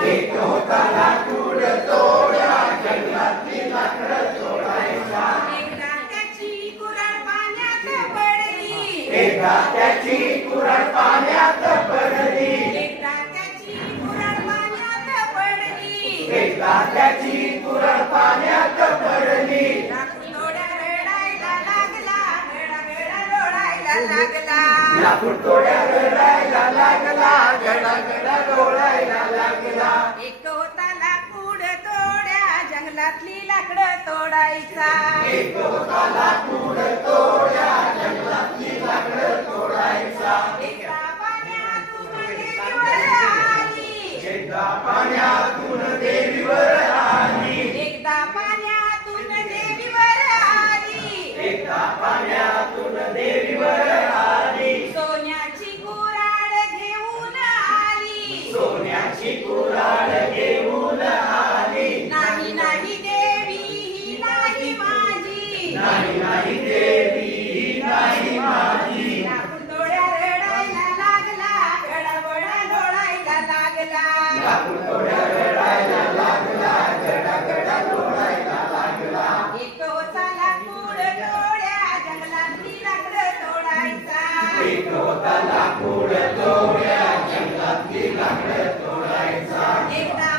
त्याची कुरड पाण्यात पडली. एकदा पाण्यात पडली. एकदा कुरड पाण्यात पडली. लाकूड लागला. जंगलातली लाकडं तोडायचा? एक लाकूड तोड्या? जंगलातली तोडायचा?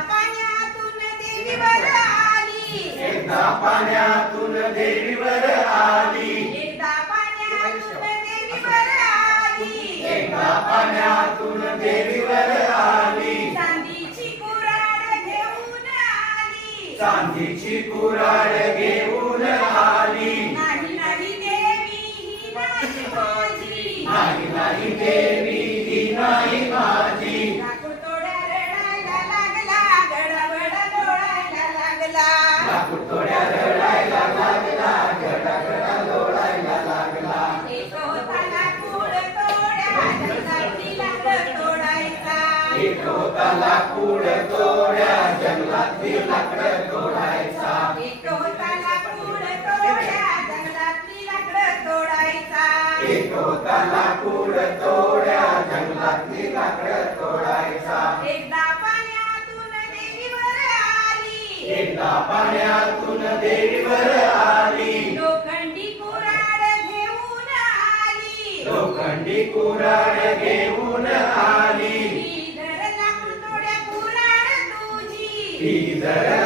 पाण्यातून देवीवर आली. एकदा पाण्यातून देवीवर आली. देवीवर आली देवीवर आली. चांदीची कुऱ्हाड घेऊन आली. चांदीची घेऊन आली नाही नाही देवी ही नाही. देवी ही नाही माझी लाकूड तोड्या रडायला लागला गडाबडा डोळायला लागला लाकूड रडायला लागला डोळायला लागला एक होता लाकूड तोड्या जंगलातली लाकडं तोडायचा एक होता लाकूड तोड्या जंगलातली तोडायचा एक होता लाकूड तोड्या जंगलातली लाकडं तोडायचा एक होता लाकूड तोड्या जंगलातली लाकडं तोडायचा एकदा पाण्यातून देवीवर आली. एकदा पाण्यातून देवीवर आली. लोखंडी कुऱ्हाड घेऊन आली. लोखंडी कुऱ्हाड घेऊन आली. धर लाकूड तोड्या कुऱ्हाड तुझी. ही जर